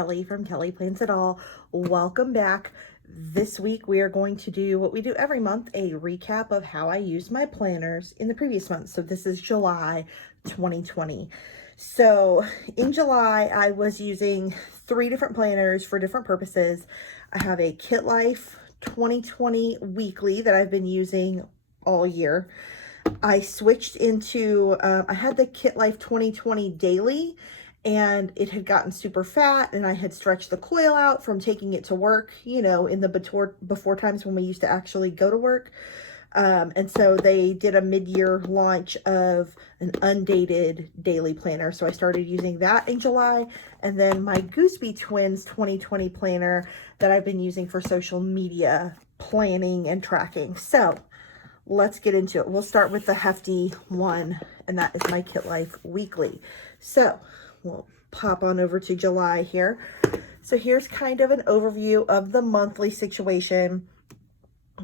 Kelly from Kelly Plans It All. Welcome back. This week we are going to do what we do every month, a recap of how I used my planners in the previous month. So this is July 2020. So in July I was using 3 different planners for different purposes. I have a KITLIFE 2020 weekly that I've been using all year. I switched into, I had the KITLIFE 2020 daily, and it had gotten super fat, and I had stretched the coil out from taking it to work, you know, in the before times when we used to actually go to work. And so they did a mid-year launch of an undated daily planner. So I started using that in July, and then my Goosby Twins 2020 planner that I've been using for social media planning and tracking. So let's get into it. We'll start with the hefty one, and that is my KITLIFE weekly. So we'll pop on over to July here. So here's kind of an overview of the monthly situation.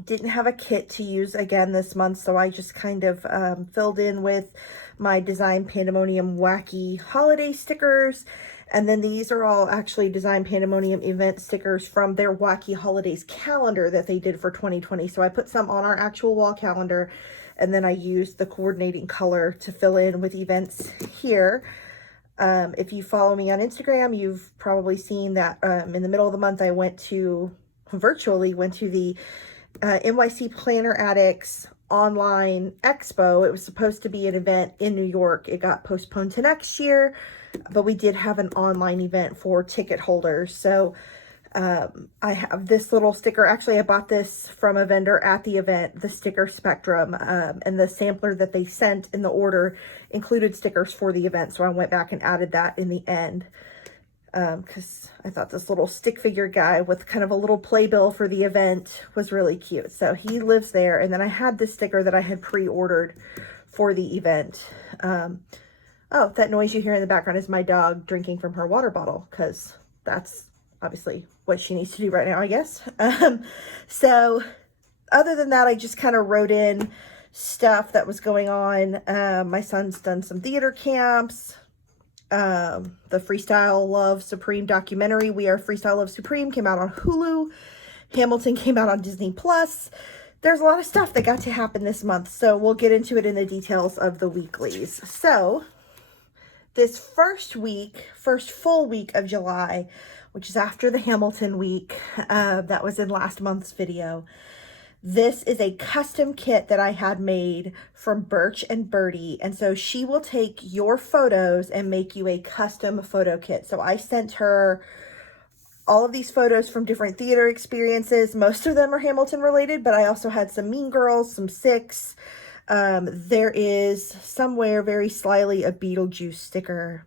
Didn't have a kit to use again this month, so I just kind of filled in with my Design Pandemonium wacky holiday stickers. And then these are all actually Design Pandemonium event stickers from their wacky holidays calendar that they did for 2020. So I put some on our actual wall calendar, and then I used the coordinating color to fill in with events here. If you follow me on Instagram, you've probably seen that in the middle of the month I virtually went to the NYC Planner Addicts online expo. It was supposed to be an event in New York. It got postponed to next year, but we did have an online event for ticket holders. So I have this little sticker. Actually, I bought this from a vendor at the event, the sticker Spectrum, and the sampler that they sent in the order included stickers for the event. So I went back and added that in the end because I thought this little stick figure guy with kind of a little playbill for the event was really cute. So he lives there. And then I had this sticker that I had pre-ordered for the event. Oh, that noise you hear in the background is my dog drinking from her water bottle, because that's obviously what she needs to do right now, I guess. So other than that, I just kind of wrote in stuff that was going on. My son's done some theater camps. The Freestyle Love Supreme documentary, We Are Freestyle Love Supreme, came out on Hulu. Hamilton came out on Disney Plus. There's a lot of stuff that got to happen this month, so we'll get into it in the details of the weeklies. So this first full week of July, which is after the Hamilton week, that was in last month's video. This is a custom kit that I had made from Birch and Birdie. And so she will take your photos and make you a custom photo kit. So I sent her all of these photos from different theater experiences. Most of them are Hamilton related, but I also had some Mean Girls, some Six. There is somewhere very slyly a Beetlejuice sticker,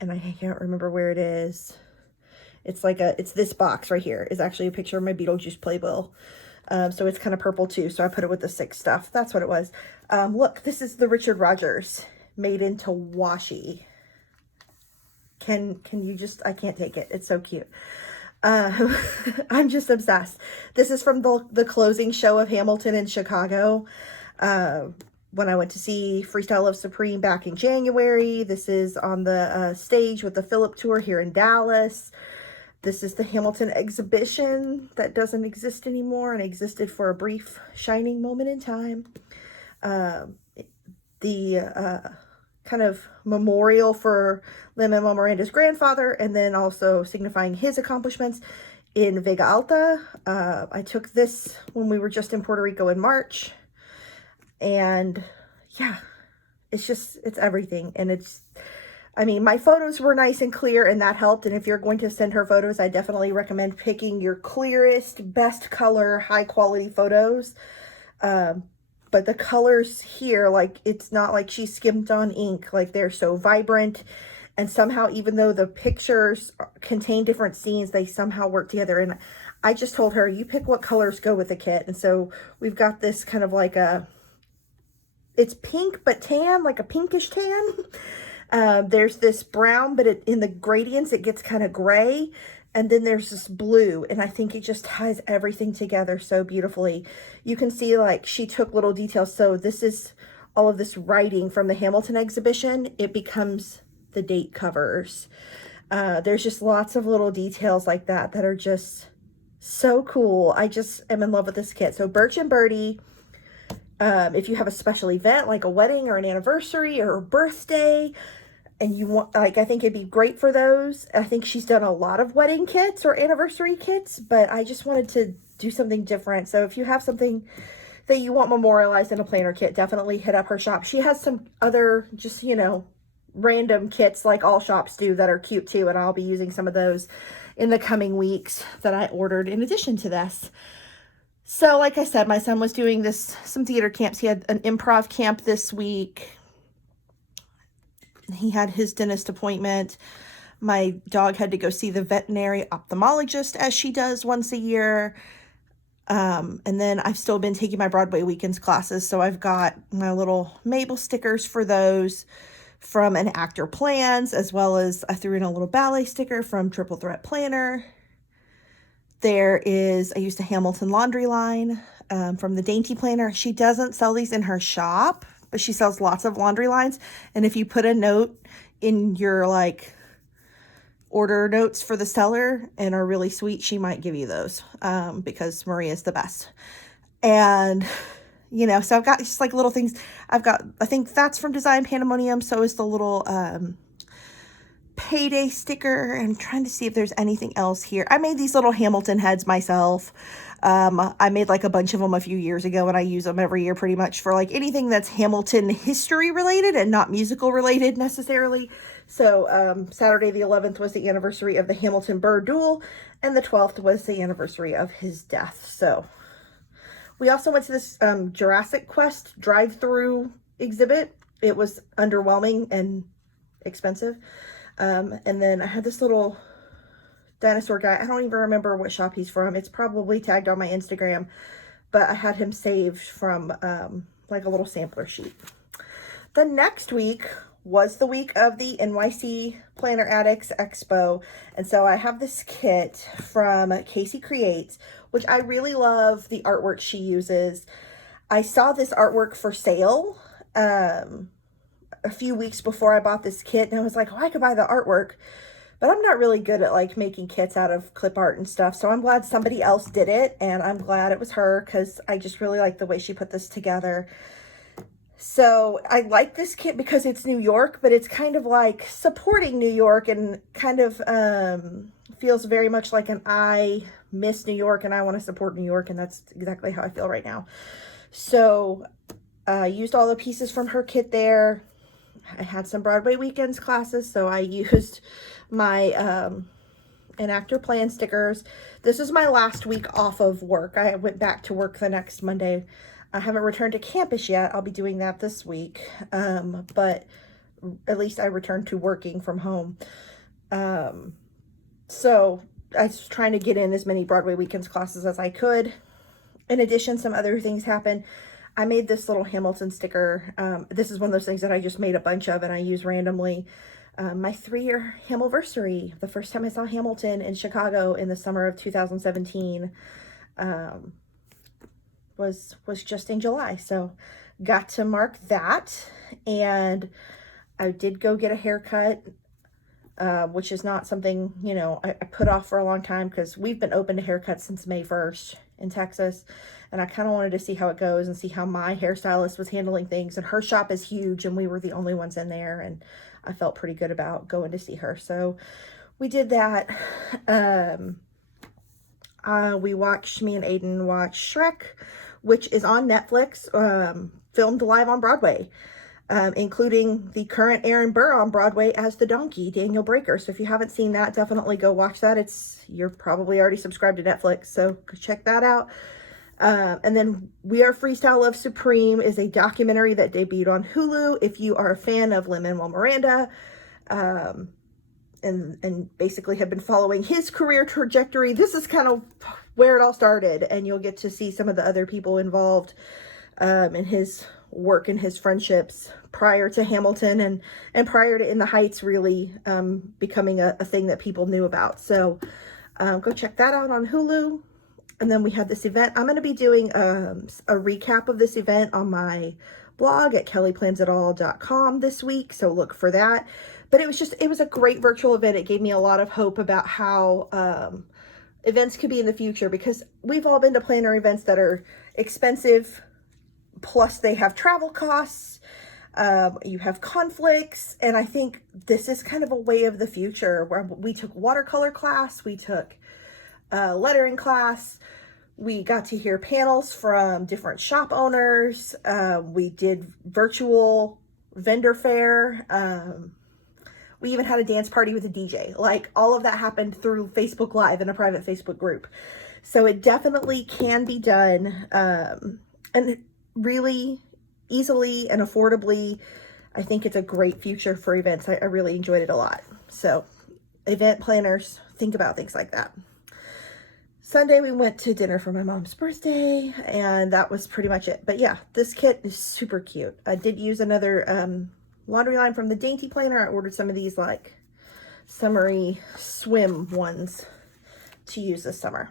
and I can't remember where it is. It's like it's this box right here is actually a picture of my Beetlejuice playbill. So it's kind of purple too. So I put it with the Six stuff. That's what it was. Look, this is the Richard Rogers made into washi. Can you just, I can't take it. It's so cute. I'm just obsessed. This is from the closing show of Hamilton in Chicago. When I went to see Freestyle Love Supreme back in January. This is on the stage with the Philip Tour here in Dallas. This is the Hamilton exhibition that doesn't exist anymore and existed for a brief shining moment in time. The kind of memorial for Lin-Manuel Miranda's grandfather, and then also signifying his accomplishments in Vega Alta. I took this when we were just in Puerto Rico in March. And yeah, it's everything. And I mean, my photos were nice and clear, and that helped. And if you're going to send her photos, I definitely recommend picking your clearest, best color, high quality photos. But the colors here, like, it's not like she skimped on ink. Like, they're so vibrant. And somehow, even though the pictures contain different scenes, they somehow work together. And I just told her, you pick what colors go with the kit. And so we've got this kind of like it's pink but tan, like a pinkish tan. There's this brown, but in the gradients, it gets kind of gray. And then there's this blue, and I think it just ties everything together so beautifully. You can see, like, she took little details. So this is all of this writing from the Hamilton exhibition. It becomes the date covers. There's just lots of little details like that that are just so cool. I just am in love with this kit. So Birch and Birdie, if you have a special event like a wedding or an anniversary or a birthday, and you want, like, I think it'd be great for those. I think she's done a lot of wedding kits or anniversary kits, but I just wanted to do something different. So if you have something that you want memorialized in a planner kit, definitely hit up her shop. She has some other just, you know, random kits like all shops do that are cute too, and I'll be using some of those in the coming weeks that I ordered in addition to this. So like I said, my son was doing some theater camps. He had an improv camp this week. He had his dentist appointment. My dog had to go see the veterinary ophthalmologist, as she does once a year. And then I've still been taking my Broadway weekends classes. So I've got my little Mabel stickers for those from an Actor Plans, as well as I threw in a little ballet sticker from Triple Threat Planner. I used a Hamilton laundry line from the Dainty Planner. She doesn't sell these in her shop, but she sells lots of laundry lines. And if you put a note in your like order notes for the seller and are really sweet, she might give you those because Maria's the best. And you know, so I've got just like little things. I think that's from Design Pandemonium. So is the little payday sticker. I'm trying to see if there's anything else here. I made these little Hamilton heads myself. I made like a bunch of them a few years ago, and I use them every year pretty much for like anything that's Hamilton history related and not musical related necessarily. So Saturday the 11th was the anniversary of the Hamilton Burr duel, and the 12th was the anniversary of his death. So we also went to this Jurassic Quest drive-through exhibit. It was underwhelming and expensive. And then I had this little dinosaur guy. I don't even remember what shop he's from. It's probably tagged on my Instagram, but I had him saved from like a little sampler sheet. The next week was the week of the NYC Planner Addicts Expo. And so I have this kit from Casey Creates, which I really love the artwork she uses. I saw this artwork for sale a few weeks before I bought this kit, and I was like, oh, I could buy the artwork, but I'm not really good at like making kits out of clip art and stuff. So I'm glad somebody else did it, and I'm glad it was her because I just really like the way she put this together. So I like this kit because it's New York, but it's kind of like supporting New York and kind of feels very much like I miss New York and I want to support New York, and that's exactly how I feel right now. So I used all the pieces from her kit there. I had some Broadway weekends classes, so I used my an Actor Plan stickers. This is my last week off of work. I went back to work the next Monday. I haven't returned to campus yet. I'll be doing that this week, but at least I returned to working from home. So I was trying to get in as many Broadway weekends classes as I could. In addition, some other things happened. I made this little Hamilton sticker. This is one of those things that I just made a bunch of and I use randomly. My 3-year Hamiversary, the first time I saw Hamilton in Chicago in the summer of 2017, was just in July. So got to mark that. And I did go get a haircut, which is not something, you know, I put off for a long time because we've been open to haircuts since May 1st in Texas. And I kind of wanted to see how it goes and see how my hairstylist was handling things. And her shop is huge and we were the only ones in there. And I felt pretty good about going to see her. So we did that. Me and Aiden watched Shrek, which is on Netflix, filmed live on Broadway, including the current Aaron Burr on Broadway as the donkey, Daniel Breaker. So if you haven't seen that, definitely go watch that. You're probably already subscribed to Netflix, so go check that out. And then We Are Freestyle Love Supreme is a documentary that debuted on Hulu. If you are a fan of Lin-Manuel Miranda, and basically have been following his career trajectory, this is kind of where it all started, and you'll get to see some of the other people involved in his work and his friendships prior to Hamilton and prior to In the Heights really becoming a thing that people knew about. So go check that out on Hulu. And then we had this event. I'm going to be doing a recap of this event on my blog at kellyplansitall.com this week, so look for that. But it was a great virtual event. It gave me a lot of hope about how events could be in the future, because we've all been to planner events that are expensive, plus they have travel costs, you have conflicts, and I think this is kind of a way of the future, where we took watercolor class, we took lettering class, we got to hear panels from different shop owners, we did virtual vendor fair, we even had a dance party with a DJ. Like, all of that happened through Facebook Live in a private Facebook group. So it definitely can be done, and really easily and affordably. I think it's a great future for events. I really enjoyed it a lot. So event planners, think about things like that. Sunday, we went to dinner for my mom's birthday, and that was pretty much it. But yeah, this kit is super cute. I did use another laundry line from the Dainty Planner. I ordered some of these like summery swim ones to use this summer.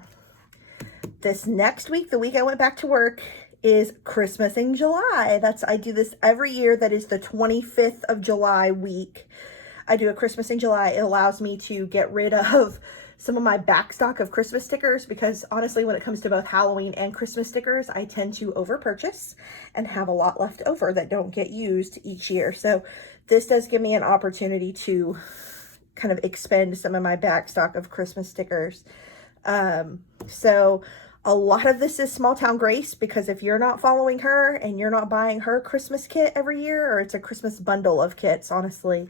This next week, the week I went back to work, is Christmas in July. I do this every year. That is the 25th of July week. I do a Christmas in July. It allows me to get rid of some of my back stock of Christmas stickers, because honestly, when it comes to both Halloween and Christmas stickers, I tend to over purchase and have a lot left over that don't get used each year. So this does give me an opportunity to kind of expend some of my back stock of Christmas stickers. So a lot of this is Small Town Grace, because if you're not following her and you're not buying her Christmas kit every year, or it's a Christmas bundle of kits, honestly,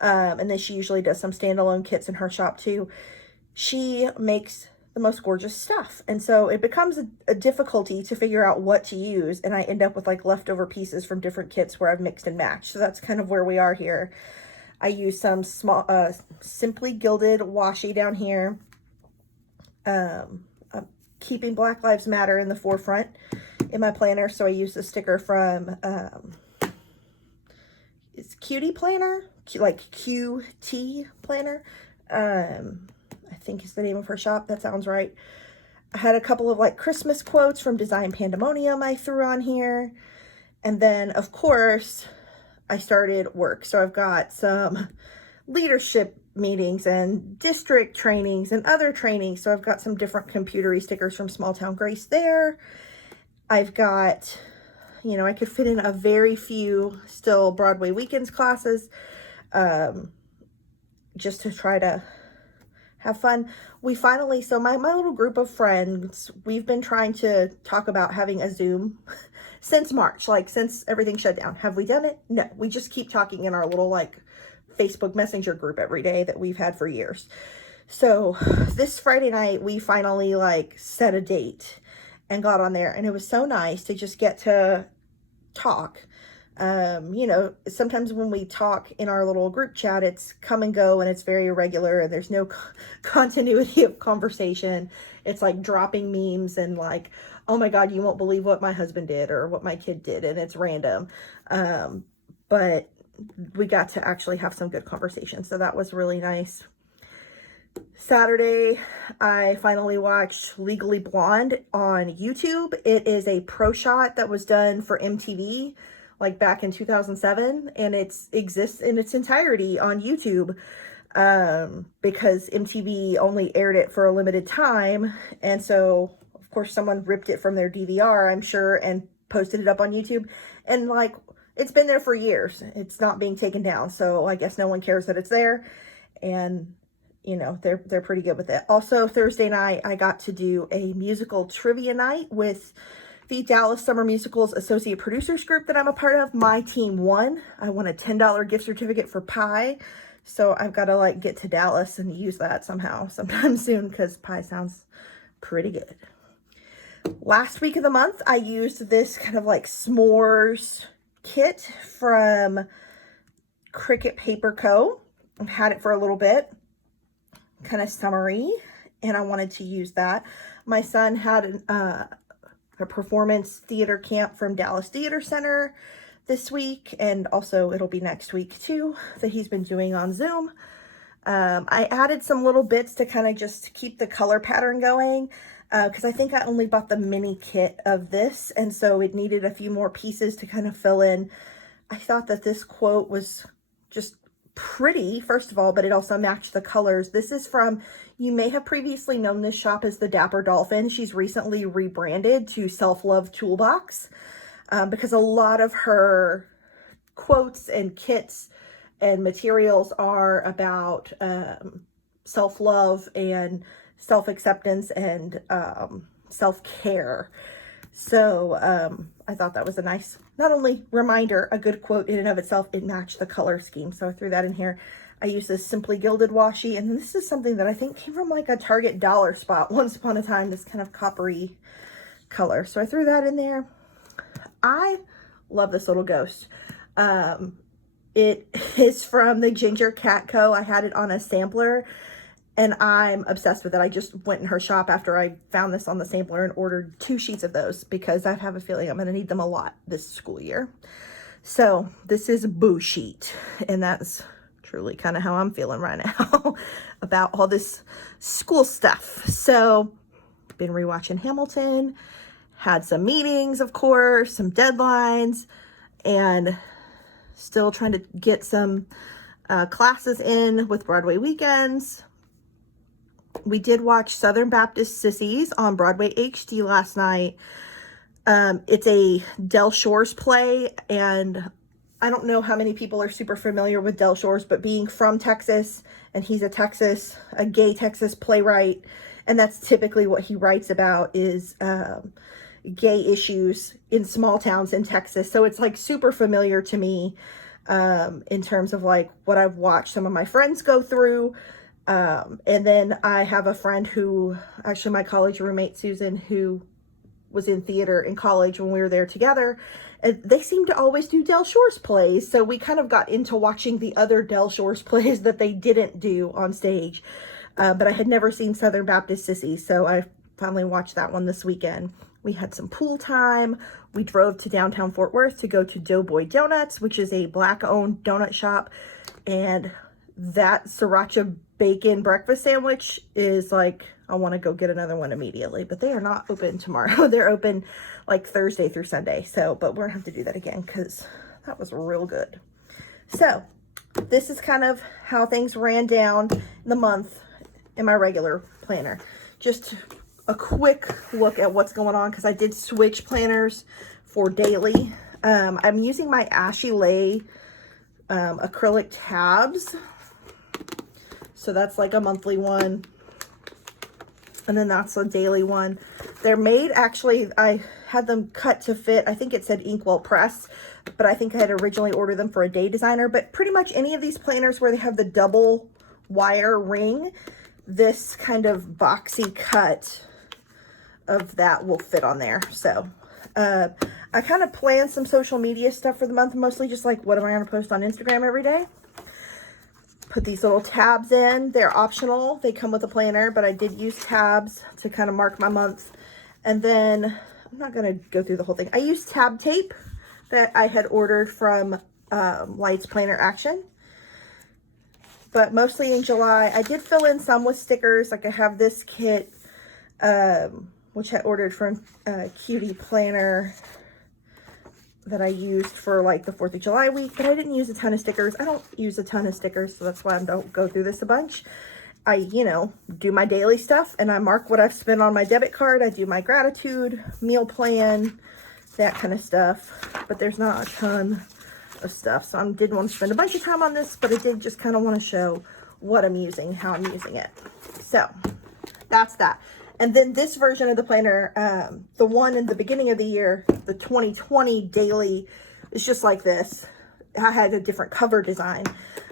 and then she usually does some standalone kits in her shop too, she makes the most gorgeous stuff. And so it becomes a difficulty to figure out what to use, and I end up with like leftover pieces from different kits where I've mixed and matched. So that's kind of where we are here. I use some small Simply Gilded washi down here. I'm keeping Black Lives Matter in the forefront in my planner, so I use the sticker from it's Cutie Planner, like QT Planner. I think is the name of her shop. That sounds right. I had a couple of like Christmas quotes from Design Pandemonium I threw on here. And then, of course, I started work. So I've got some leadership meetings and district trainings and other trainings. So I've got some different computery stickers from Small Town Grace there. I've got, you know, I could fit in a very few still Broadway Weekends classes, just to try to have fun. We finally, so my little group of friends, we've been trying to talk about having a Zoom since March, like since everything shut down. Have we done it? No, we just keep talking in our little like Facebook Messenger group every day that we've had for years. So this Friday night, we finally like set a date and got on there, and it was so nice to just get to talk. You know, sometimes when we talk in our little group chat, it's come and go and it's very irregular and there's no continuity of conversation. It's like dropping memes and like, oh my God, you won't believe what my husband did or what my kid did, and it's random. But we got to actually have some good conversation, so that was really nice. Saturday, I finally watched Legally Blonde on YouTube. It is a pro shot that was done for MTV like back in 2007, and it exists in its entirety on YouTube, because MTV only aired it for a limited time, and so of course someone ripped it from their DVR, I'm sure, and posted it up on YouTube, and like it's been there for years. It's not being taken down, so I guess no one cares that it's there, and you know, they're pretty good with it. Also, Thursday night, I got to do a musical trivia night with the Dallas Summer Musicals Associate Producers Group that I'm a part of. My team won. I won a $10 gift certificate for pie. So I've got to like get to Dallas and use that sometime soon, because pie sounds pretty good. Last week of the month, I used this kind of like s'mores kit from Cricut Paper Co. I've had it for a little bit, kind of summery, and I wanted to use that. My son had a performance theater camp from Dallas Theater Center this week, and also it'll be next week too, that he's been doing on Zoom. I added some little bits to kind of just keep the color pattern going, because I think I only bought the mini kit of this, and so it needed a few more pieces to kind of fill in. I thought that this quote was just pretty, first of all, but it also matched the colors. This is from, you may have previously known this shop as the Dapper Dolphin. She's recently rebranded to Self Love Toolbox because a lot of her quotes and kits and materials are about self-love and self-acceptance and self-care. So I thought that was a nice, not only reminder, a good quote in and of itself, it matched the color scheme. So I threw that in here. I use this Simply Gilded washi, and this is something that I think came from like a Target dollar spot once upon a time, this kind of coppery color. So I threw that in there. I love this little ghost. It is from the Ginger Cat Co. I had it on a sampler and I'm obsessed with it. I just went in her shop after I found this on the sampler and ordered 2 sheets of those because I have a feeling I'm going to need them a lot this school year. So this is Boo Sheet, and that's truly kind of how I'm feeling right now about all this school stuff. So been rewatching Hamilton, had some meetings, of course, some deadlines, and still trying to get some classes in with Broadway weekends. We did watch Southern Baptist Sissies on Broadway HD last night. It's a Del Shores play, and I don't know how many people are super familiar with Del Shores, but being from Texas, and he's a gay Texas playwright, and that's typically what he writes about is gay issues in small towns in Texas. So it's like super familiar to me in terms of like what I've watched some of my friends go through. And then I have a friend who, actually my college roommate, Susan, who was in theater in college when we were there together. And they seem to always do Del Shores plays. So we kind of got into watching the other Del Shores plays that they didn't do on stage. But I had never seen Southern Baptist Sissy, so I finally watched that one this weekend. We had some pool time. We drove to downtown Fort Worth to go to Doughboy Donuts, which is a Black-owned donut shop. And that sriracha bacon breakfast sandwich is like, I want to go get another one immediately. But they are not open tomorrow. They're open like Thursday through Sunday. So, but we're going to have to do that again because that was real good. So, this is kind of how things ran down the month in my regular planner. Just a quick look at what's going on because I did switch planners for daily. I'm using my Ashy Lay acrylic tabs. So that's like a monthly one. And then that's a daily one. They're made, actually, I had them cut to fit. I think it said Inkwell Press, but I think I had originally ordered them for a day designer. But pretty much any of these planners where they have the double wire ring, this kind of boxy cut of that will fit on there. So I kind of planned some social media stuff for the month, mostly just like, what am I going to post on Instagram every day? Put these little tabs in. They're optional. They come with a planner, but I did use tabs to kind of mark my month. And then I'm not going to go through the whole thing. I used tab tape that I had ordered from Lights Planner Action. But mostly in July, I did fill in some with stickers. Like I have this kit, which I ordered from Cutie Planner that I used for like the 4th of July week, but I didn't use a ton of stickers. I don't use a ton of stickers, so that's why I don't go through this a bunch. I, do my daily stuff and I mark what I've spent on my debit card. I do my gratitude, meal plan, that kind of stuff, but there's not a ton of stuff. So I didn't want to spend a bunch of time on this, but I did just kind of want to show what I'm using, how I'm using it. So that's that. And then this version of the planner, the one in the beginning of the year, the 2020 daily, is just like this. I had a different cover design,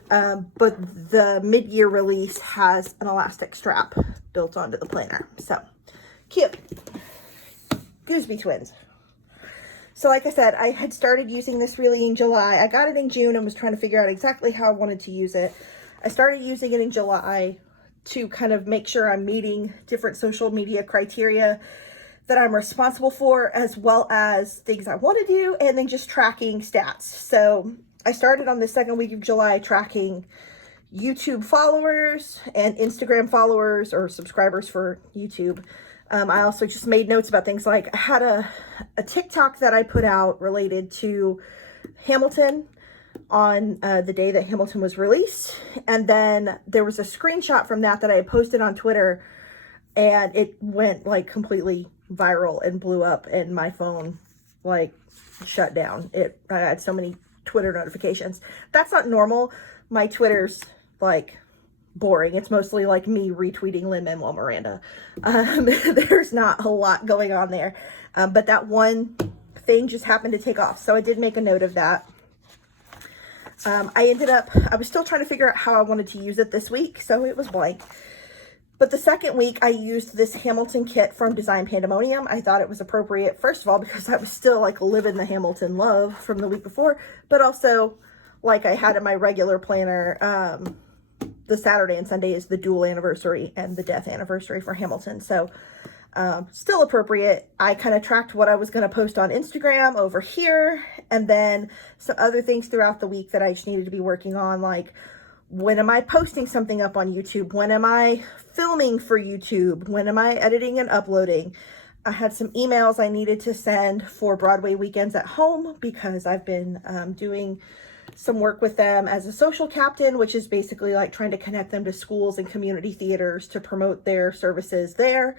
but the mid-year release has an elastic strap built onto the planner. So, cute. Goosby Twins. So like I said, I had started using this really in July. I got it in June and was trying to figure out exactly how I wanted to use it. I started using it in July to kind of make sure I'm meeting different social media criteria that I'm responsible for, as well as things I want to do, and then just tracking stats. So I started on the second week of July tracking YouTube followers and Instagram followers or subscribers for YouTube. I also just made notes about things like I had a TikTok that I put out related to Hamilton. on the day that Hamilton was released. And then there was a screenshot from that I had posted on Twitter, and it went like completely viral and blew up, and my phone like shut down. I had so many Twitter notifications. That's not normal. My Twitter's like boring. It's mostly like me retweeting Lin-Manuel Miranda. There's not a lot going on there. But that one thing just happened to take off. So I did make a note of that. I was still trying to figure out how I wanted to use it this week, so it was blank. But the second week, I used this Hamilton kit from Design Pandemonium. I thought it was appropriate, first of all, because I was still like living the Hamilton love from the week before, but also like I had in my regular planner, the Saturday and Sunday is the dual anniversary and the death anniversary for Hamilton. So still appropriate. I kind of tracked what I was going to post on Instagram over here, and then some other things throughout the week that I just needed to be working on, like when am I posting something up on YouTube? When am I filming for YouTube? When am I editing and uploading? I had some emails I needed to send for Broadway Weekends at Home, because I've been doing some work with them as a social captain, which is basically like trying to connect them to schools and community theaters to promote their services there.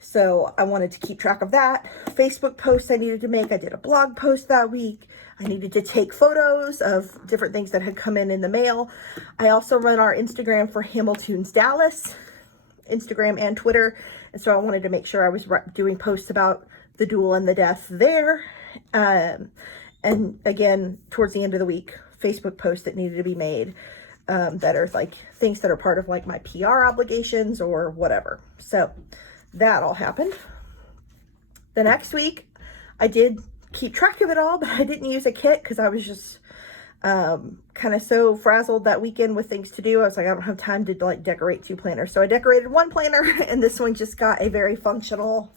So I wanted to keep track of that. Facebook posts I needed to make. I did a blog post that week. I needed to take photos of different things that had come in the mail. I also run our Instagram for Hamilton's Dallas, Instagram and Twitter. And so I wanted to make sure I was doing posts about the duel and the death there. And again, towards the end of the week, Facebook posts that needed to be made that are like things that are part of like my PR obligations or whatever. So that all happened. The next week, I did keep track of it all, but I didn't use a kit because I was just kind of so frazzled that weekend with things to do. I was like, I don't have time to like decorate 2 planners. So I decorated 1 planner, and this one just got a very functional,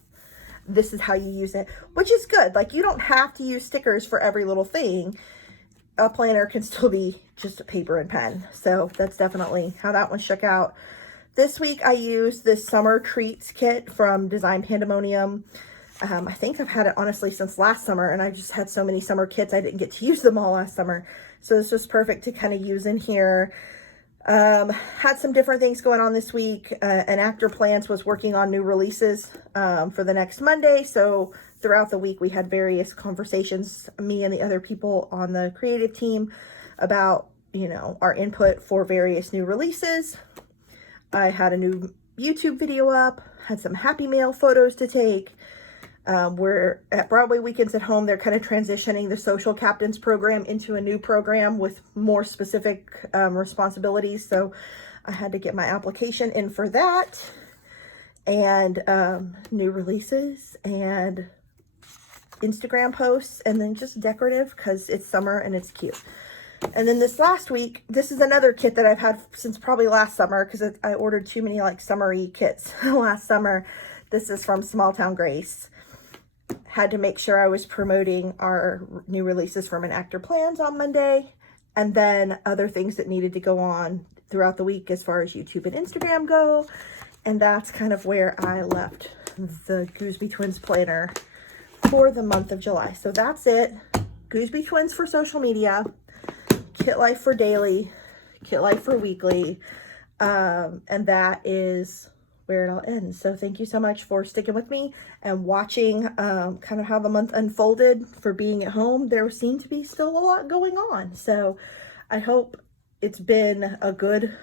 this is how you use it, which is good. Like, you don't have to use stickers for every little thing. A planner can still be just a paper and pen. So that's definitely how that one shook out. This week I used this summer treats kit from Design Pandemonium. I think I've had it honestly since last summer, and I just had so many summer kits I didn't get to use them all last summer. So it's just perfect to kind of use in here. Had some different things going on this week. And Actor Plans was working on new releases for the next Monday. So throughout the week we had various conversations, me and the other people on the creative team, about, you know, our input for various new releases. I had a new YouTube video up, had some Happy Mail photos to take. We're at Broadway Weekends at Home. They're kind of transitioning the Social Captains program into a new program with more specific responsibilities. So I had to get my application in for that, and new releases and Instagram posts, and then just decorative because it's summer and it's cute. And then this last week, this is another kit that I've had since probably last summer, because I ordered too many like summery kits last summer. This is from Small Town Grace. Had to make sure I was promoting our new releases from an Actor Plans on Monday, and then other things that needed to go on throughout the week as far as YouTube and Instagram go. And that's kind of where I left the Goosby Twins Planner for the month of July. So that's it. Goosby Twins for social media, KITLIFE for daily, KITLIFE for weekly, and that is where it all ends. So thank you so much for sticking with me and watching kind of how the month unfolded for being at home. There seemed to be still a lot going on. So I hope it's been a good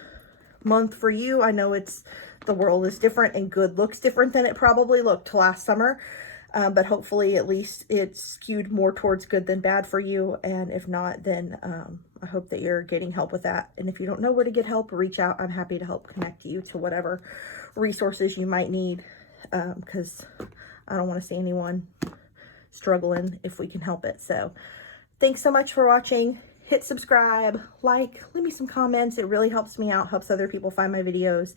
month for you. I know the world is different, and good looks different than it probably looked last summer. But hopefully at least it's skewed more towards good than bad for you. And if not, then I hope that you're getting help with that. And if you don't know where to get help, reach out. I'm happy to help connect you to whatever resources you might need, because I don't want to see anyone struggling if we can help it. So thanks so much for watching. Hit subscribe, like, leave me some comments. It really helps me out, helps other people find my videos.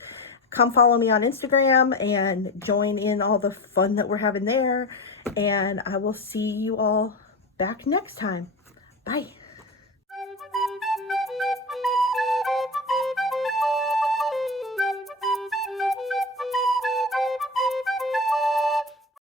Come follow me on Instagram and join in all the fun that we're having there. And I will see you all back next time. Bye.